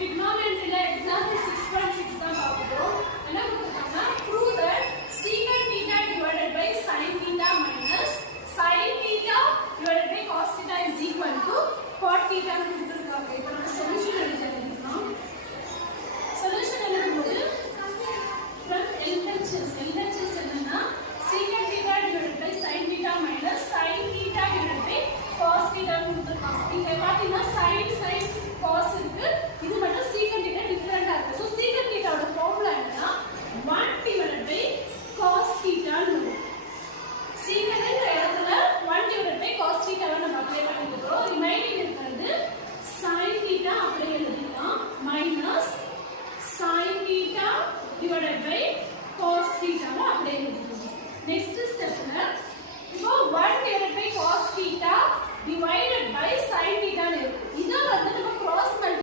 trigonometry example 6.6 தான் பார்க்கிறோம். என்ன கொடுத்திருக்காங்கன்னா prove that secant theta divided by sin theta minus sin theta divided by cos theta is equal to cot theta.